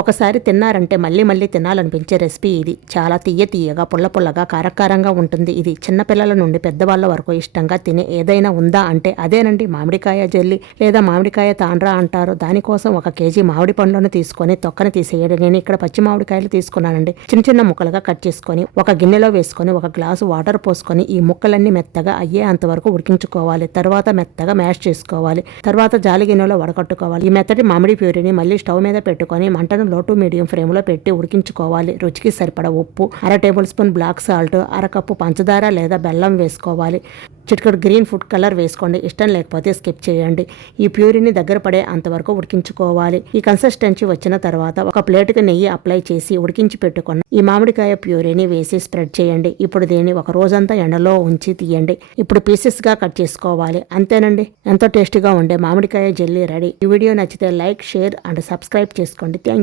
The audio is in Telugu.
ఒకసారి తిన్నారంటే మళ్ళీ మళ్ళీ తినాలనిపించే రెసిపీ ఇది. చాలా తీయగా పుల్ల పుల్లగా కారకారంగా ఉంటుంది. ఇది చిన్నపిల్లల నుండి పెద్దవాళ్ళ వరకు ఇష్టంగా తినే ఏదైనా ఉందా అంటే అదేనండి మామిడికాయ జెల్లీ లేదా మామిడికాయ తాండ్రా అంటారు. దానికోసం 1 కేజీ మామిడి పండ్లను తీసుకొని తొక్కని తీసేయండి. నేను ఇక్కడ పచ్చి మామిడికాయలు తీసుకున్నానండి. చిన్న చిన్న ముక్కలుగా కట్ చేసుకొని ఒక గిన్నెలో వేసుకొని 1 గ్లాసు వాటర్ పోసుకొని ఈ ముక్కలన్నీ మెత్తగా అయ్యే అంతవరకు ఉడికించుకోవాలి. తర్వాత మెత్తగా మ్యాష్ చేసుకోవాలి. తర్వాత జాలి గిన్నెలో వడకట్టుకోవాలి. ఈ మెత్తటి మామిడి ప్యూరీని మళ్ళీ స్టవ్ మీద పెట్టుకొని మంటను లో టు మీడియం ఫ్లేమ్లో పెట్టి ఉడికించుకోవాలి. రుచికి సరిపడ ఉప్పు, 1/2 టేబుల్ స్పూన్ బ్లాక్ సాల్ట్, 1/2 కప్పు పంచదార లేదా బెల్లం వేసుకోవాలి. చిటికెడు గ్రీన్ ఫుడ్ కలర్ వేసుకోండి. ఇష్టం లేకపోతే స్కిప్ చేయండి. ఈ ప్యూరీని దగ్గర పడే అంతవరకు ఉడికించుకోవాలి. ఈ కన్సిస్టెన్సీ వచ్చిన తర్వాత ఒక ప్లేట్కి నెయ్యి అప్లై చేసి ఉడికించి పెట్టుకున్న ఈ మామిడికాయ ప్యూరీని వేసి స్ప్రెడ్ చేయండి. ఇప్పుడు దీన్ని 1 రోజంతా ఎండలో ఉంచి తీయండి. ఇప్పుడు పీసెస్గా కట్ చేసుకోవాలి. అంతేనండి, ఎంతో టేస్టీగా ఉండే మామిడికాయ జెల్లీ రెడీ. ఈ వీడియో నచ్చితే లైక్, షేర్ అండ్ సబ్స్క్రైబ్ చేసుకోండి. థ్యాంక్